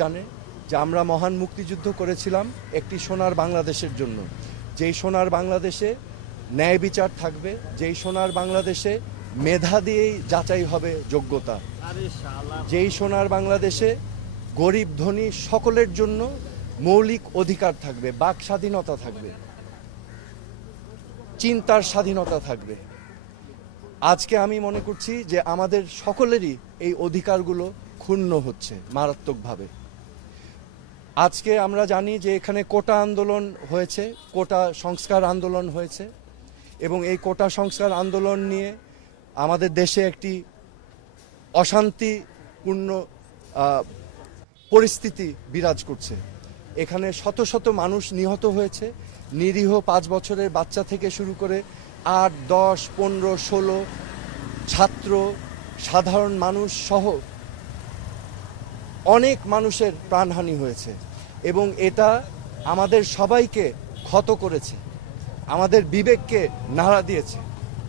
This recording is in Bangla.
জানে যে আমরা মহান মুক্তিযুদ্ধ করেছিলাম একটি সোনার বাংলাদেশের জন্য, যেই সোনার বাংলাদেশে ন্যায় বিচার থাকবে, যেই সোনার বাংলাদেশে মেধা দিয়েই যাচাই হবে যোগ্যতা, যেই সোনার বাংলাদেশে গরিব ধনী সকলের জন্য মৌলিক অধিকার থাকবে, বাক স্বাধীনতা থাকবে, চিন্তার স্বাধীনতা থাকবে। আজকে আমি মনে করছি যে আমাদের সকলেরই এই অধিকারগুলো ক্ষুণ্ণ হচ্ছে মারাত্মকভাবে। আজকে আমরা জানি যে এখানে কোটা আন্দোলন হয়েছে, কোটা সংস্কার আন্দোলন হয়েছে, এবং এই কোটা সংস্কার আন্দোলন নিয়ে আমাদের দেশে একটি অশান্তিপূর্ণ পরিস্থিতি বিরাজ করছে। এখানে শত শত মানুষ নিহত হয়েছে, নিরীহ 5 বছরের বাচ্চা থেকে শুরু করে 8, 10, 15, 16 ছাত্র, সাধারণ মানুষ সহ অনেক মানুষের প্রাণহানি হয়েছে, এবং এটা আমাদের সবাইকে ক্ষত করেছে, আমাদের বিবেককে নাড়া দিয়েছে।